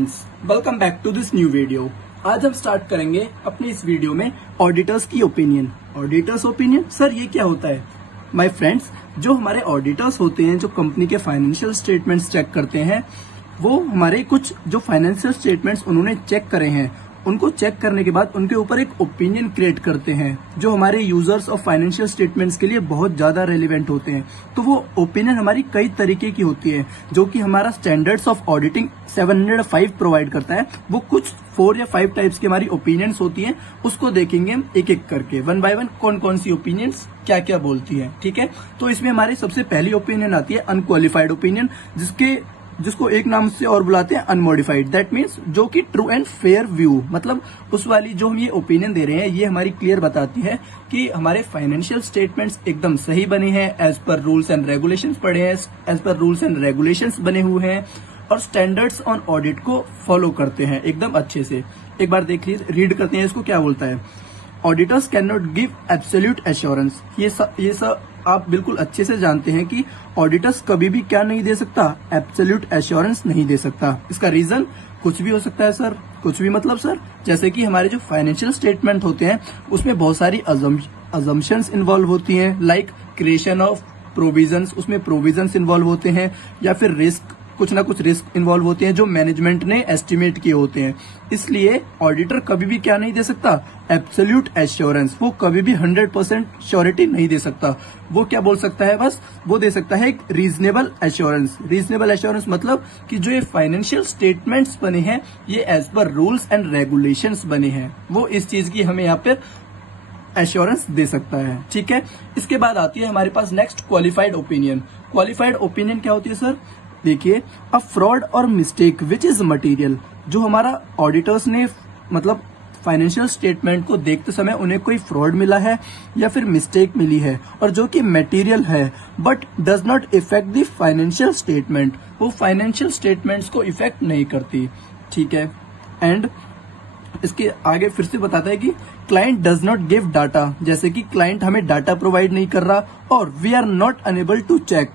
Friends, welcome back to this new video. आज हम start करेंगे अपने इस वीडियो में ऑडिटर्स की ओपिनियन। ऑडिटर्स ओपिनियन, सर ये क्या होता है? माय फ्रेंड्स, जो हमारे ऑडिटर्स होते हैं, जो कंपनी के फाइनेंशियल स्टेटमेंट्स चेक करते हैं, वो हमारे कुछ जो फाइनेंशियल स्टेटमेंट्स उन्होंने चेक करे हैं, उनको चेक करने के बाद उनके ऊपर एक ओपिनियन क्रिएट करते हैं, जो हमारे यूजर्स ऑफ फाइनेंशियल स्टेटमेंट्स के लिए बहुत ज्यादा रेलिवेंट होते हैं। तो वो ओपिनियन हमारी कई तरीके की होती है, जो कि हमारा स्टैंडर्ड्स ऑफ ऑडिटिंग 705 प्रोवाइड करता है। वो कुछ 4 या 5 टाइप्स की हमारी ओपिनियंस होती हैं, उसको देखेंगे एक एक करके, वन बाय वन, कौन कौन सी ओपिनियंस क्या क्या बोलती है। ठीक है, तो इसमें हमारी सबसे पहली ओपिनियन आती है अनक्वालिफाइड ओपिनियन, जिसको एक नाम से और बुलाते हैं अनमोडिफाइड। दैट मीन्स जो कि ट्रू एंड फेयर व्यू, मतलब उस वाली जो हम ये ओपिनियन दे रहे हैं, ये हमारी क्लियर बताती है कि हमारे फाइनेंशियल स्टेटमेंट्स एकदम सही बने हैं, as per rules and regulations पढ़े हैं, as per rules and regulations बने हुए हैं और स्टैंडर्ड्स ऑन ऑडिट को फॉलो करते हैं एकदम अच्छे से। एक बार देख लीजिए, रीड करते हैं इसको क्या बोलता है। Auditors can not give absolute assurance. ये सब आप बिल्कुल अच्छे से जानते हैं कि ऑडिटर्स कभी भी क्या नहीं दे सकता, एब्सोल्यूट एश्योरेंस नहीं दे सकता। इसका रीजन कुछ भी हो सकता है सर। कुछ भी मतलब सर, जैसे कि हमारे जो फाइनेंशियल स्टेटमेंट होते हैं, उसमें बहुत सारी अजम्पशंस इन्वॉल्व होती हैं, लाइक क्रिएशन ऑफ प्रोविजंस, उसमें प्रोविजंस इन्वॉल्व होते हैं, या फिर रिस्क, कुछ ना कुछ रिस्क इन्वॉल्व होते हैं जो मैनेजमेंट ने एस्टिमेट किए होते हैं। इसलिए ऑडिटर कभी भी क्या नहीं दे सकता, एब्सोल्यूट एश्योरेंस। वो कभी भी 100% श्योरिटी नहीं दे सकता। वो क्या बोल सकता है, बस वो दे सकता है एक रीजनेबल एश्योरेंस। रीजनेबल एश्योरेंस मतलब कि जो ये फाइनेंशियल स्टेटमेंट्स बने हैं, ये as per rules and regulations बने हैं, वो इस चीज की हमें यहाँ पर एश्योरेंस दे सकता है। ठीक है, इसके बाद आती है हमारे पास next qualified opinion. Qualified opinion क्या होती है सर? देखिए, अ फ्रॉड और मिस्टेक विच इज मटेरियल। जो हमारा ऑडिटर्स ने मतलब फाइनेंशियल स्टेटमेंट को देखते समय उन्हें कोई फ्रॉड मिला है या फिर मिस्टेक मिली है, और जो कि मटेरियल है, but does not effect the financial statement. वो फाइनेंशियल स्टेटमेंट्स को इफेक्ट नहीं करती। ठीक है, एंड इसके आगे फिर से बताता है कि client does not give data. जैसे कि क्लाइंट हमें डाटा प्रोवाइड नहीं कर रहा, और we are not unable to check,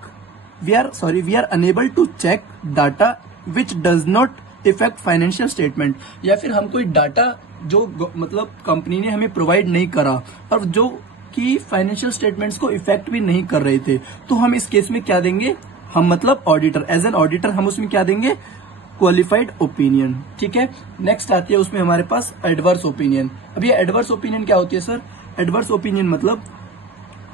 we are unable to check data which does not affect financial statement। या फिर हम कोई डाटा जो मतलब कंपनी ने हमें प्रोवाइड नहीं करा और जो कि फाइनेंशियल स्टेटमेंट्स को इफेक्ट भी नहीं कर रहे थे, तो हम इस केस में क्या देंगे, हम मतलब ऑडिटर, एज एन ऑडिटर हम उसमें क्या देंगे, क्वालिफाइड ओपिनियन। ठीक है, नेक्स्ट आती है उसमें हमारे पास एडवर्स ओपिनियन। अब ये एडवर्स ओपिनियन क्या होती है सर? एडवर्स ओपिनियन मतलब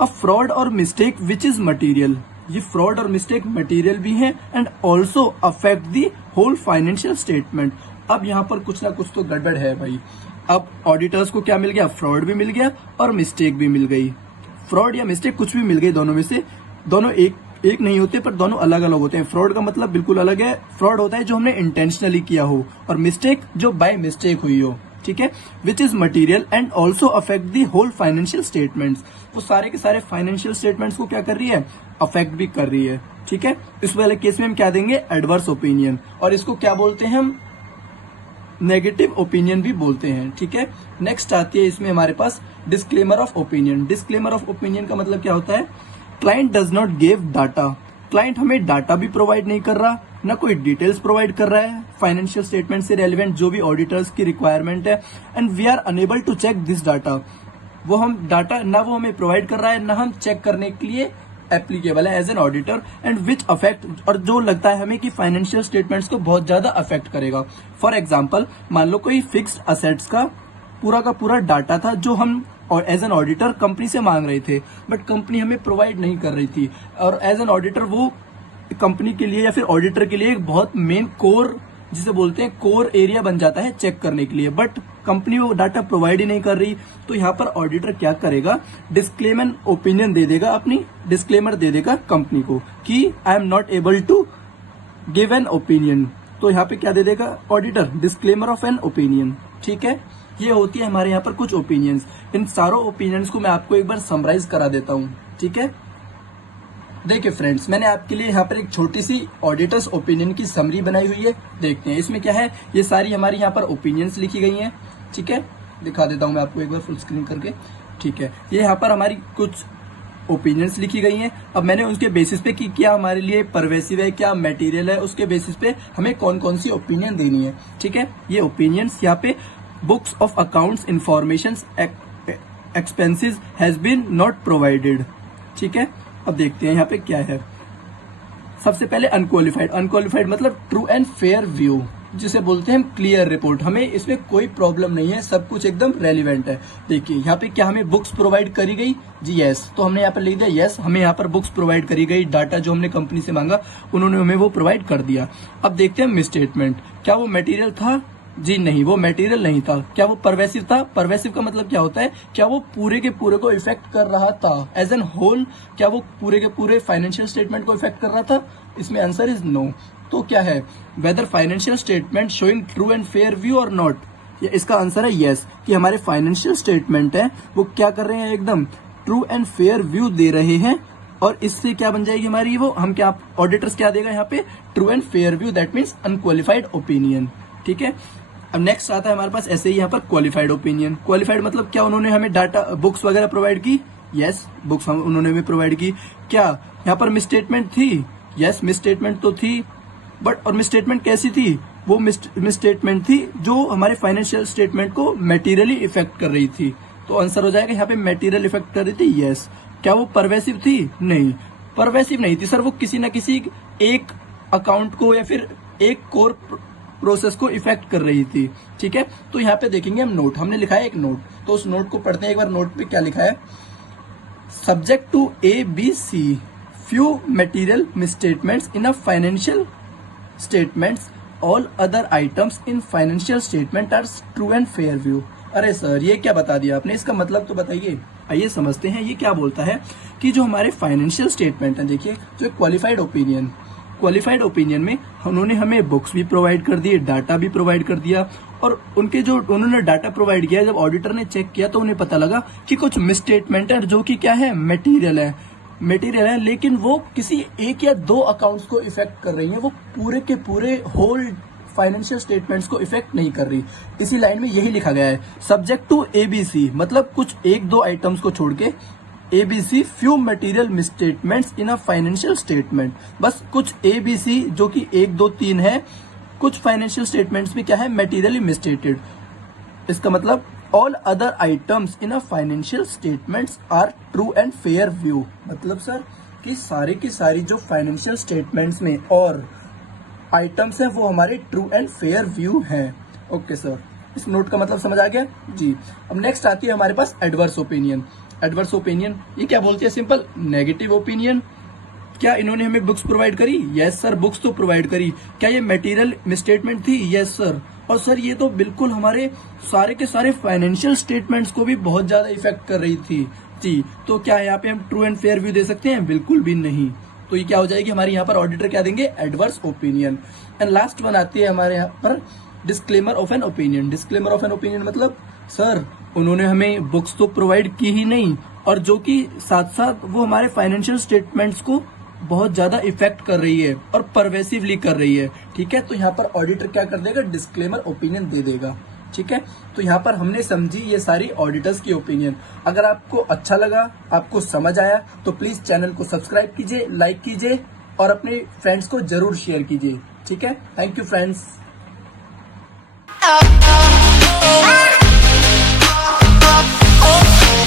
अ फ्रॉड और मिस्टेक विच इज मटीरियल। ये फ्रॉड और मिस्टेक मटेरियल भी है and also affect the whole financial statement. अब यहाँ पर कुछ ना कुछ तो गड़बड़ है भाई। अब ऑडिटर्स को क्या मिल गया, फ्रॉड भी मिल गया और मिस्टेक भी मिल गई। फ्रॉड या मिस्टेक कुछ भी मिल गई, दोनों में से दोनों एक नहीं होते, पर दोनों अलग अलग होते हैं। फ्रॉड का मतलब बिल्कुल अलग है। फ्रॉड होता है जो हमने इंटेंशनली किया हो, और मिस्टेक जो बाय मिस्टेक हुई हो। ठीक है, which is material and also affect the whole financial statements. वो सारे के सारे फाइनेंशियल स्टेटमेंट्स को क्या कर रही है, अफेक्ट भी कर रही है। ठीक है, इस वाले केस में हम क्या देंगे, एडवर्स ओपिनियन, और इसको क्या बोलते हैं हम, नेगेटिव ओपिनियन भी बोलते हैं। ठीक है, नेक्स्ट आती है इसमें हमारे पास disclaimer of opinion. Disclaimer of opinion का मतलब क्या होता है, client does not give data. Client हमें डाटा भी प्रोवाइड नहीं कर रहा, ना कोई डिटेल्स प्रोवाइड कर रहा है फाइनेंशियल स्टेटमेंट से रेलिवेंट जो भी ऑडिटर्स की रिक्वायरमेंट है, and we are unable to check this data. वो हम डाटा ना वो हमें प्रोवाइड कर रहा है, ना हम चेक करने के लिए एप्लीकेबल है as an auditor, and which affect, और जो लगता है हमें कि फाइनेंशियल स्टेटमेंट्स को बहुत ज्यादा अफेक्ट करेगा। फॉर एग्जाम्पल, मान लो कोई फिक्स्ड असेट्स का पूरा डाटा था जो हम और एज एन ऑडिटर कंपनी से मांग रहे थे, बट कंपनी हमें प्रोवाइड नहीं कर रही थी, और एज एन ऑडिटर वो कंपनी के लिए या फिर ऑडिटर के लिए एक बहुत मेन कोर, जिसे बोलते हैं कोर एरिया बन जाता है चेक करने के लिए, बट कंपनी वो डाटा प्रोवाइड ही नहीं कर रही। तो यहाँ पर ऑडिटर क्या करेगा, डिस्क्लेमर ओपिनियन दे देगा, अपनी डिस्क्लेमर दे देगा कंपनी को कि I am not able to give an opinion. तो यहाँ पे क्या दे देगा auditor, disclaimer of an opinion. ठीक है, ये होती है हमारे यहाँ पर कुछ ओपिनियंस। इन सारों ओपिनियंस को मैं आपको एक बार समराइज करा देता हूँ। ठीक है, देखिए फ्रेंड्स, मैंने आपके लिए यहाँ पर एक छोटी सी ऑडिटर्स ओपिनियन की समरी बनाई हुई है। देखते हैं इसमें क्या है। ये सारी हमारी यहाँ पर ओपिनियंस लिखी गई हैं। ठीक है, दिखा देता हूँ मैं आपको एक बार फुल स्क्रीन करके। ठीक है, ये यहाँ पर हमारी कुछ ओपिनियंस लिखी गई हैं। अब मैंने उसके बेसिस पे कि क्या हमारे लिए परवेसिव है, क्या मटेरियल है, उसके बेसिस पे हमें कौन कौन सी ओपिनियन देनी है। ठीक है, ये ओपिनियंस यहाँ पे books of accounts information expenses has been not provided. ठीक है, अब देखते हैं यहाँ पे क्या है। सबसे पहले अनक्वालिफाइड। अनक्वालिफाइड मतलब ट्रू एंड फेयर व्यू, जिसे बोलते हैं हम क्लियर रिपोर्ट। हमें इसमें कोई प्रॉब्लम नहीं है, सब कुछ एकदम रेलिवेंट है। देखिए यहाँ पे क्या हमें बुक्स प्रोवाइड करी गई जी, यस। तो हमने यहाँ पर लिख दिया यस, हमें यहाँ पर बुक्स प्रोवाइड करी गई। डाटा जो हमने कंपनी से मांगा उन्होंने हमें वो प्रोवाइड कर दिया। अब देखते हैं मिसस्टेटमेंट। क्या वो मटेरियल था जी, नहीं, वो मटेरियल नहीं था। क्या वो परवेसिव था? परवेसिव का मतलब क्या होता है, क्या वो पूरे के पूरे को इफेक्ट कर रहा था एज एन होल? क्या वो पूरे के पूरे फाइनेंशियल स्टेटमेंट को इफेक्ट कर रहा था? इसमें आंसर इज नो। तो क्या है, weather financial statement showing true and fair view और नॉट? इसका आंसर है यस, कि हमारे फाइनेंशियल स्टेटमेंट है वो क्या कर रहे हैं, एकदम ट्रू एंड फेयर व्यू दे रहे हैं। और इससे क्या बन जाएगी हमारी वो, हम क्या ऑडिटर्स क्या देगा यहाँ पे, true and fair view, that means unqualified opinion. ठीक है, अब नेक्स्ट आता है हमारे पास ऐसे ही यहाँ पर क्वालिफाइड ओपिनियन। क्वालिफाइड मतलब क्या उन्होंने हमें डाटा बुक्स वगैरह प्रोवाइड की? यस, बुक्स उन्होंने हमें प्रोवाइड की। क्या यहाँ पर मिसस्टेटमेंट थी? यस, मिसस्टेटमेंट तो थी, बट और मिसस्टेटमेंट कैसी थी? वो मिसस्टेटमेंट थी जो हमारे फाइनेंशियल स्टेटमेंट को मेटीरियली इफेक्ट कर रही थी। तो आंसर हो जाएगा यहाँ पे मेटीरियल इफेक्ट कर रही थी, यस। क्या वो परवेसिव थी? नहीं, परवेसिव नहीं थी सर, वो किसी न किसी एक अकाउंट को या फिर एक कोर प्रोसेस को इफेक्ट कर रही थी। ठीक है, तो यहाँ पे देखेंगे हम नोट, हमने लिखा है एक नोट, तो उस नोट को पढ़ते हैं एक बार। नोट पे क्या लिखा है, subject to ABC few material misstatements in a financial statements, all other items in financial statement are true and fair view। अरे सर ये क्या बता दिया आपने, इसका मतलब तो बताइए। आइए समझते हैं ये क्या बोलता है कि जो हमारे फाइनेंशियल स्टेटमेंट है, देखिए जो क्वालिफाइड ओपिनियन में उन्होंने हमें बुक्स भी प्रोवाइड कर दिए, डाटा भी प्रोवाइड कर दिया, और उनके जो उन्होंने डाटा प्रोवाइड किया, जब ऑडिटर ने चेक किया तो उन्हें पता लगा कि कुछ मिसस्टेटमेंट है जो कि क्या है, मटेरियल है, लेकिन वो किसी एक या दो अकाउंट्स को इफेक्ट कर रही है, वो पूरे के पूरे होल फाइनेंशियल स्टेटमेंट्स को इफेक्ट नहीं कर रही। इसी लाइन में यही लिखा गया है, सब्जेक्ट टू ABC मतलब कुछ एक दो आइटम्स को छोड़ के ABC few material misstatements in a financial statement. बस कुछ ABC जो कि 1 2 3 है, कुछ फाइनेंशियल स्टेटमेंट्स में क्या है, मटेरियली मिसस्टेटेड। इसका मतलब all other items in a financial statements are true and fair view. मतलब सर कि सारी की सारी जो फाइनेंशियल स्टेटमेंट्स में और आइटम्स हैं वो हमारे ट्रू एंड फेयर व्यू हैं। ओके सर, इस नोट का मतलब समझ आ गया जी। अब नेक्स्ट आती है हमारे पास एडवर्स ओपिनियन। एडवर्स ओपिनियन ये क्या बोलती है, सिंपल नेगेटिव ओपिनियन। क्या इन्होंने हमें बुक्स प्रोवाइड करी? यस सर, बुक्स तो प्रोवाइड करी। क्या ये मटेरियल मिसस्टेटमेंट थी? Yes sir. और सर ये तो बिल्कुल हमारे सारे के सारे फाइनेंशियल स्टेटमेंट्स को भी बहुत ज्यादा इफेक्ट कर रही थी जी। तो क्या यहाँ पे हम ट्रू एंड फेयर व्यू दे सकते हैं? बिल्कुल भी नहीं। तो ये क्या हो जाएगी हमारे यहाँ पर, ऑडिटर क्या देंगे, adverse opinion. And last one आती है हमारे यहाँ पर disclaimer of an opinion. Disclaimer of an opinion मतलब सर उन्होंने हमें बुक्स तो प्रोवाइड की ही नहीं, और जो कि साथ साथ वो हमारे फाइनेंशियल स्टेटमेंट्स को बहुत ज्यादा इफेक्ट कर रही है और परवेसिवली कर रही है। ठीक है, तो यहाँ पर ऑडिटर क्या कर देगा, डिस्क्लेमर ओपिनियन दे देगा। ठीक है, तो यहाँ पर हमने समझी ये सारी ऑडिटर्स की ओपिनियन। अगर आपको अच्छा लगा, आपको समझ आया, तो प्लीज चैनल को सब्सक्राइब कीजिए, लाइक कीजिए और अपने फ्रेंड्स को जरूर शेयर कीजिए। ठीक है, थैंक यू फ्रेंड्स।